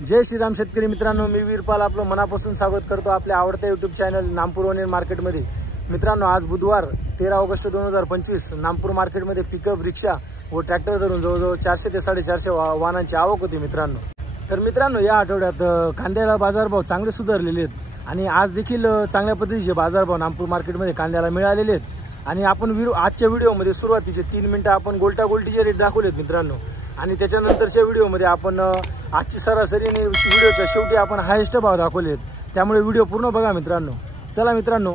जय श्रीराम शेतकरी मित्रांनो, मी वीरपाल आपलं मनापासून स्वागत करतो आपल्या आवडत्या यूट्यूब चॅनल नामपूर वनेर मार्केटमध्ये। मित्रांनो, आज बुधवार 13 ऑगस्ट 2025 नामपूर मार्केटमध्ये पिकअप, रिक्षा व ट्रॅक्टर धरून जवळजवळ 400 ते 450 वाहनांची आवक होती मित्रांनो। तर मित्रांनो, या आठवड्यात कांद्याला बाजारभाव चांगले सुधारलेले आहेत आणि आज देखील चांगल्या पद्धतीचे बाजारभाव नामपूर मार्केटमध्ये कांद्याला मिळालेले आहेत। आणि आपण आजच्या व्हिडिओमध्ये सुरुवातीचे 3 मिनिटं आपण गोल्टीचे रेट दाखवलेत मित्रांनो, आणि त्याच्यानंतरच्या व्हिडिओमध्ये आपण आजची सरासरी आणि व्हिडिओच्या शेवटी आपण हायेस्ट भाव दाखवलेत, त्यामुळे व्हिडिओ पूर्ण बघा मित्रांनो। चला मित्रांनो,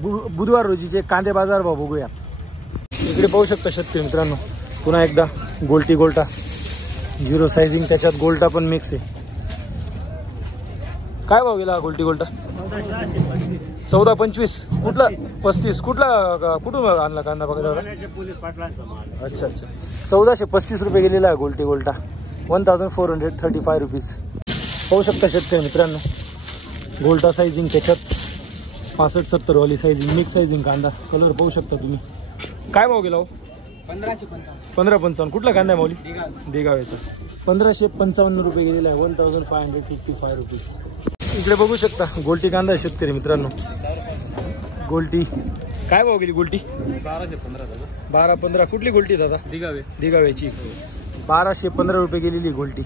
बुधवार रोजीचे कांदे बाजार भाव बघूया। इकडे पाहू शकता शेतकरी मित्रांनो, पुन्हा एकदा गोल्टा 0 साइजिंग, त्याच्यात गोल्टा पण मिक्स आहे। काय भाव गेला गोल्टा? 14-25 कुठला 35 कुठून आणला कांदा बघा दादा? अच्छा 1435 रुपये गेलेला आहे गोल्टा 1435 रुपीज। पाहू शकता शेतकरी मित्रांनो, गोल्टा साइजिंग, त्याच्यात 65-70 वाली साइजिंग, मिक्स साइजिंग कांदा। कलर पाहू शकता तुम्ही। काय भाव गेला? 1555 कुठला कांदा आहे माऊली? देगावेचा 1555 रुपये गेलेला आहे 1555 रुपीज। इकडे बघू शकता गोल्टी कांदा आहे शेतकरी मित्रांनो। गोल्टी काय भाव गेली? गोल्टी 1215 कुठली गोल्टी दादा? दिगावेची 1215 रुपये गेलेली गोल्टी।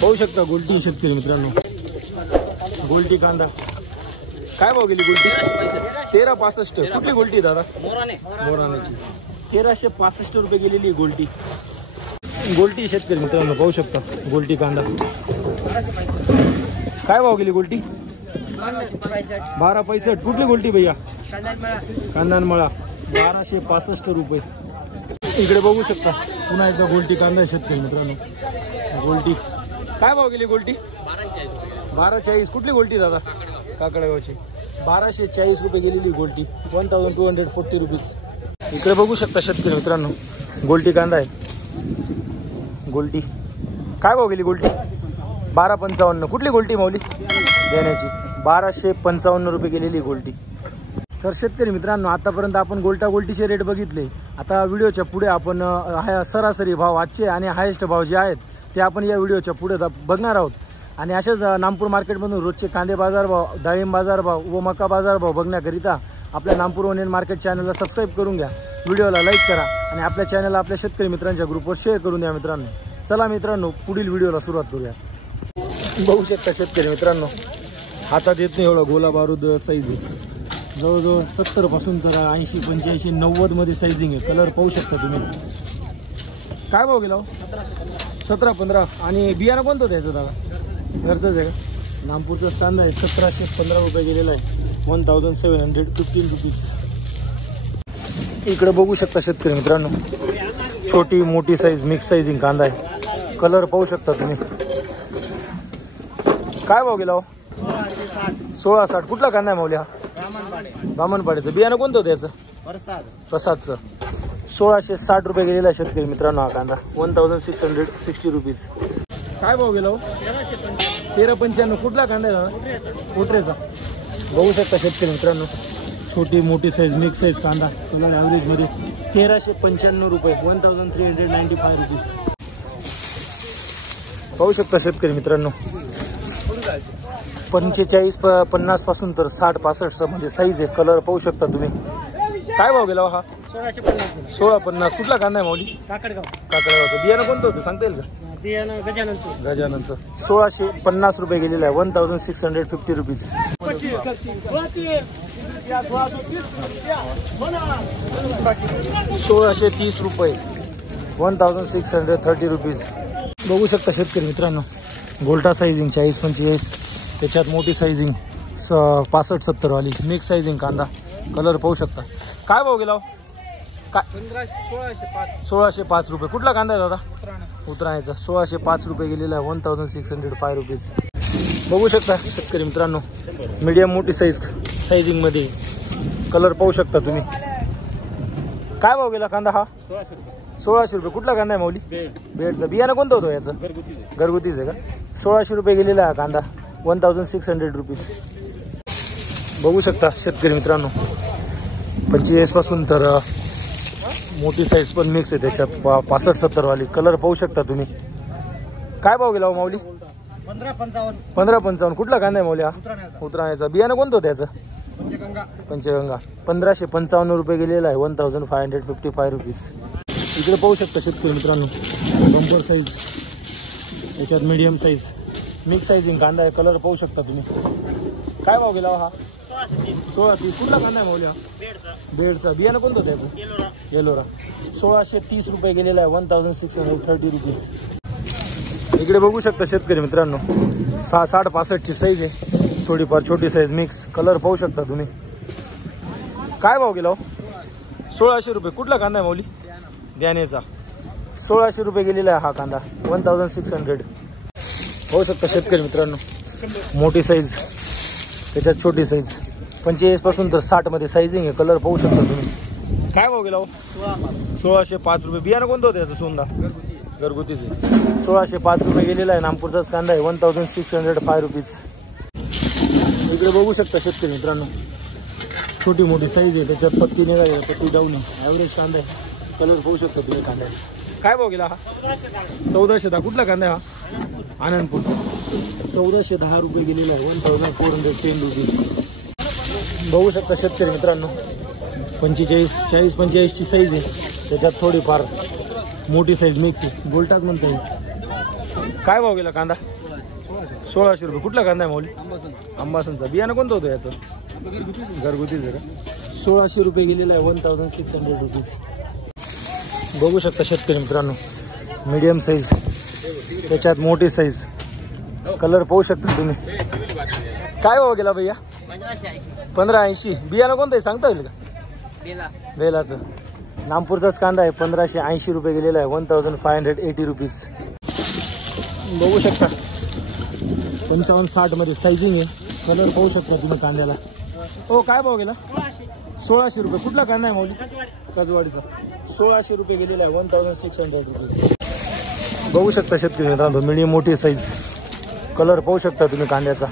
पाहू शकता गोल्टी शेतकरी मित्रांनो, गोल्टी कांदा काय भाव गेली? गोल्टी 1365 कुठली गोल्टी दादा? मोराण्याची 1365 रुपये गेलेली गोल्टी शेतकरी मित्रांनो। पाहू शकता गोल्टी कांदा काय भाव गेली? गोल्टी 1265 कुठली गोल्टी भैया? कांदानमळा 1265 रुपये। इकडे बघू शकता पुन्हा एकदा गोल्टी कांदा शेतकरी मित्रांनो। गोल्टी काय भाव गेली? गोल्टी 1240 कुठली गोल्टी दादा? काकडेगावची 1240 रुपये गेलेली गोल्टी 1240 रुपीज। इकडे बघू शकता शेतकरी मित्रांनो, गोल्टी कांदा आहे। गोल्टी काय भाव गेली? गोल्टी 1255 कुठली गोल्टी माऊली? देण्याची 1255 रुपये गेलेली गोल्टी। तर शेतकरी मित्रांनो, आतापर्यंत आपण गोल्टीचे रेट बघितले। आता व्हिडिओच्या पुढे आपण सरासरी भाव आजचे आणि हायेस्ट भाव जे आहेत ते आपण या व्हिडिओच्या पुढे बघणार आहोत। आणि अशाच नामपूर मार्केटमधून रोजचे कांदे बाजारभाव, डाळिंब बाजारभाव व मका बाजारभाव बघण्याकरिता आपल्या नामपूर वनेर मार्केट चॅनलला सबस्क्राईब करून घ्या, व्हिडिओला लाईक करा आणि आपल्या चॅनलला आपल्या शेतकरी मित्रांच्या ग्रुपवर शेअर करून द्या मित्रांनो। चला मित्रांनो, पुढील व्हिडिओला सुरुवात करूया। बघू शकता शेतकरी मित्रांनो, हातात येत नाही एवढा गोला बारूद साईज आहे। जवळजवळ 70 पासून तर 80, 85, 90 मध्ये साइजिंग आहे। कलर पाहू शकता तुम्ही। काय भाव गेला? 1715 आणि बियाणं कोणतं द्यायचं दादा? घरचंच आहे का? नामपूरचा कांदा आहे 1715 रुपये गेलेला आहे 1715 रुपीज। इकडे बघू शकता शेतकरी मित्रांनो, छोटी मोठी साईज मिक्स साइजिंग कांदा आहे। कलर पाहू शकता तुम्ही। काय भाव गेला? 1660 कुठला कांदा आहे माऊली? हा बामणपाड्याचं बियाणं कोणतं द्यायचं? प्रसादचं 1660 रुपये गेलेला आहे शेतकरी मित्रांनो हा कांदा 1660 रुपीज। काय भाव गेला? 1395 कुठला कांदा आहे? उटरेचा बघू शकता शेतकरी मित्रांनो, छोटी मोठी साईज मिक्स साईज कांदा। कलर ॲव्हरेज मध्ये 1395 रुपये 1395 रुपीज। पाहू शकता शेतकरी मित्रांनो, 45-50 पासून तर 60-65 मध्ये साईज आहे। कलर पाहू शकता तुम्ही। काय भाव गेला हा? 1650 कुठला कांदा आहे माऊली? काकडेगावचं बियाणं कोणतं होतं सांगता येईल का? बियाणं गजाननचं 1650 रुपये गेलेला आहे 1650 रुपीज। 1630 रुपये 1630 रुपीज। बघू शकता शेतकरी मित्रांनो, गोल्टा साइजिंग 40-45, त्याच्यात मोठी साइजिंग 65-70 वाली मिक्स साइजिंग कांदा। कलर पाहू शकता। काय भाव गेला? काय 1605 रुपये कुठला कांदा आहे दादा? उतरायचा 1605 रुपये गेलेला आहे 1605 रुपीज। बघू शकता शेतकरी मित्रांनो, मीडियम मोठी साइजिंग मध्ये कलर पाहू शकता तुम्ही। काय भाव गेला कांदा? हा 1600 रुपये कुठला कांदा आहे माऊली? बेडचा बियाणं कोणतं होतं याचं? घरगुतीच आहे का? 1600 रुपये गेलेला आहे कांदा 1600 रुपीज। बघू शकता शेतकरी मित्रांनो, 25 पासून तर मोठी साइज पण मिक्स आहे त्याच्यात 65-70 वाली। कलर पाहू शकता तुम्ही। काय भाव गेला माऊली? 15-55 कुठला कांदा आहे मौल्या? उतराण्याचा. बियाणं कोणतं त्याचं? पंचगंगा. 1555 रुपये गेलेला आहे. 1555 रुपीज. इकडे पाहू शकता शेतकरी मित्रांनो, बंपर साईज, याच्यात मीडियम साईज, मिक्स साईजिंग कांदा आहे. कलर पाहू शकता तुम्ही. काय भाव गेला हा? 1630. कुठला कांदा आहे मौल्या? बेडचा. बियाणं कोणतं त्याचं? येलोरा. 1630 रुपये गेलेला आहे. 1630 रुपीज. इकडे बघू शकता शेतकरी मित्रांनो, 60-65 ची साईज आहे. थोडीफार छोटी साईज मिक्स. कलर पाहू शकता तुम्ही. काय भाव गेला? 1600 रुपये. कुठला कांदा आहे मौली? द्यानेचा. 1600 रुपये गेलेला आहे हा कांदा. 1600. पाहू शकता शेतकरी मित्रांनो, मोठी साईज, त्याच्यात छोटी साईज. 45 पासून तर 60 मध्ये साईजिंग आहे. कलर पाहू शकता तुम्ही. काय भाव गेला? 1605 रुपये. बियाणं कोणतं होतं याचं? सोंदा घरगुतीचे. 1605 रुपये गेलेला आहे. नागपूरचाच कांदा आहे. 1605 रुपीज. इकडे बघू शकता शेतकरी मित्रांनो, छोटी मोठी साईज आहे. त्याच्यात पत्ती निघाली, पत्ती डाऊन आहे. ॲव्हरेज कांदा आहे. कलर पाहू शकता तुम्ही कांदा. काय भाव गेला हा? 1410. कुठला कांदा आहे हा? आनंदपूर. 1410 रुपये गेलेला आहे. 1410 रुपीज. बघू शकता शेतकरी मित्रांनो, 45-45 ची साईज आहे. त्याच्यात थोडीफार मोठी साईज मिक्स आहे. गोल्टाच म्हणता येईल. काय भाव गेला कांदा? 1600 रुपये. कुठला कांदा आहे मौली? अंबासनचा. बियाणं कोणतं होतं याचं? घरगुतीच आहे का? 1600 रुपये गेलेला आहे. 1600 रुपीज. बघू शकता शेतकरी मित्रांनो, मीडियम साईज, त्याच्यात मोठी साईज. कलर पाहू शकता तुम्ही. काय भाव गेला भैया? 1580. बियाणं कोणतं आहे सांगता येईल का? बेलाचं. नागपूरचाच कांदा आहे. 1580 रुपये गेलेला आहे. 1580 रुपीज. बघू शकता 55-60 मध्ये साईजिंग आहे. कलर पाहू शकता तुम्ही कांद्याला. हो, काय भाव गेला? 1600 रुपये. कुठला कांदा आहे मौली? कजवाडीचा. 1600 रुपये गेलेला आहे. 1600 रुपीज. बघू शकता शेतकरी मित्रांनो, मीडियम मोठी साईज. कलर पाहू शकता तुम्ही कांद्याचा.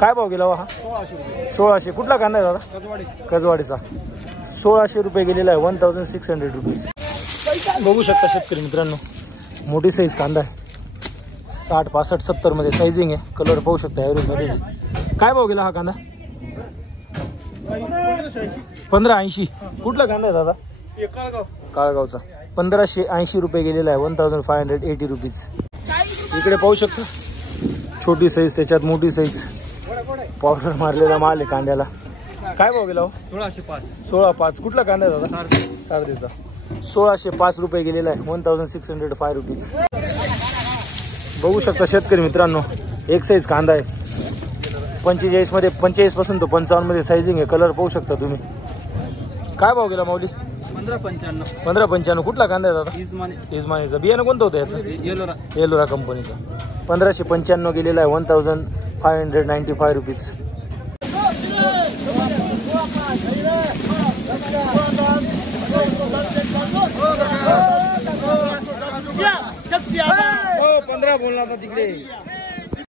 काय भाव गेला हा? 1600. कुठला कांदा आहे दादा? कजवाडीचा. 1600 रुपये गेलेला आहे. 1600 रुपीज. बघू शकता शेतकरी मित्रांनो, मोठी साईज कांदा आहे. 60-65-70 मध्ये साईजिंग आहे. कलर पाहू शकता ॲव्हरेज मध्ये. काय भाव गेला हा कांदा? 1580. कुठला कांदा आहे दादा? काळगावचा. 1580 रुपये गेलेला आहे. 1580 रुपीज. इकडे पाहू शकता छोटी साईज, त्याच्यात मोठी साईज. पावडर मारलेला माल आहे कांद्याला. काय भाव गेला? 1605. कुठला कांदा आहे दादा? सारदेचा. 1605 रुपये गेलेला आहे. 1605 रुपीज. बघू शकता शेतकरी मित्रांनो, एक साईज कांदा आहे. 45 मध्ये, 45 पासून तो 55 मध्ये साईजिंग आहे. कलर पाहू शकता तुम्ही. काय भाव गेला माऊली? 1555. कुठला कांदा आहे दादा? इजमानीचा. बियाणं कोणतं होतं याचं? येलोरा कंपनीचा. 1595 गेलेला आहे. 1595 रुपीज. हो, 15 बोलला होता तिकडे.